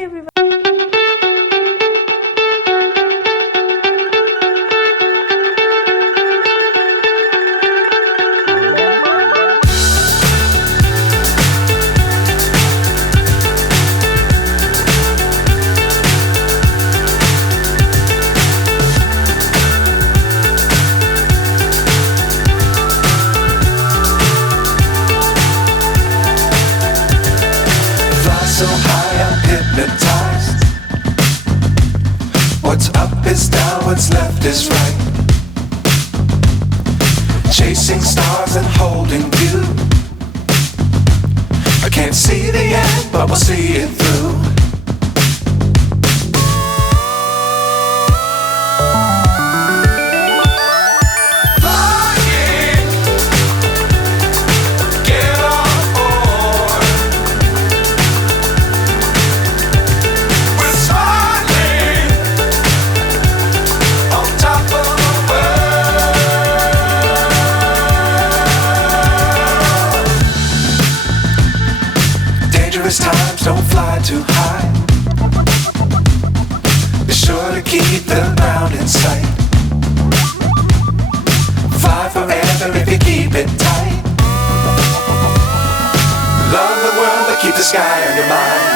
everyone. So high I'm hypnotized. What's up is down, what's left is right. Chasing stars and holding you. I can't see the end, but we'll see it through. Times don't fly too high. Be sure to keep the ground in sight. Fly forever if you keep it tight. Love the world but keep the sky on your mind.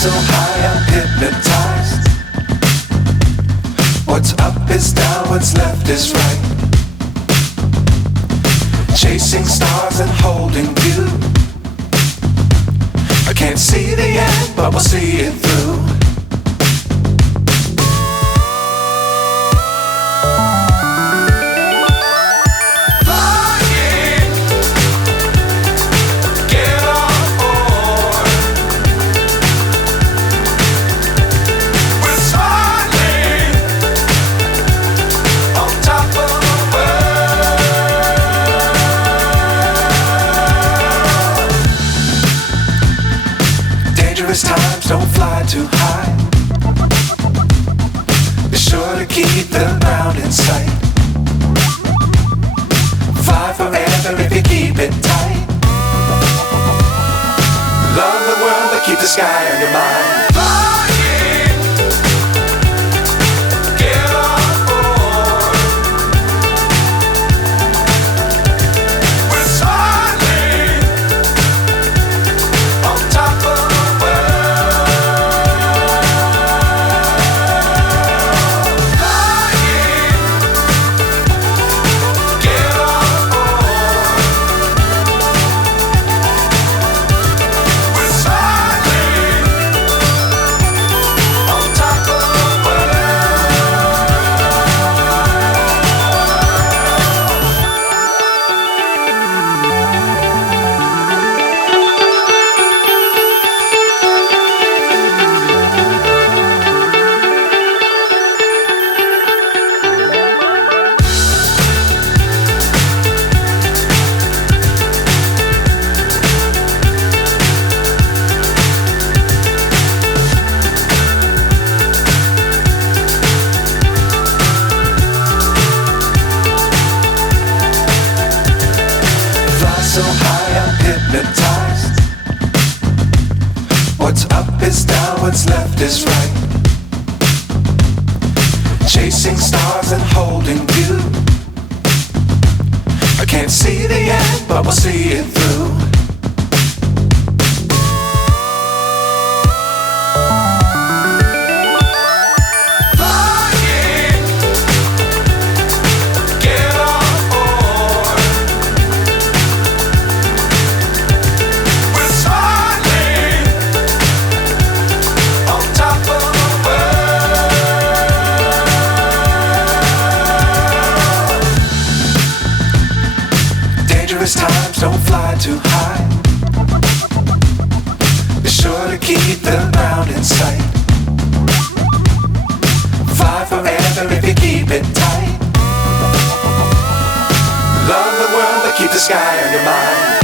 So high I'm hypnotized. What's up is down, what's left is right. Chasing stars and holding you. I can't see the end, but we'll see it through. Times don't fly too high. Be sure to keep the ground in sight. Fly forever if you keep it tight. Love the world but keep the sky on your mind. So high I'm hypnotized. What's up is down, what's left is right. Chasing stars and holding you. I can't see the end, but we'll see it through. fly too high. Be sure to keep the ground in sight. Fly forever if you keep it tight. Love the world but keep the sky on your mind.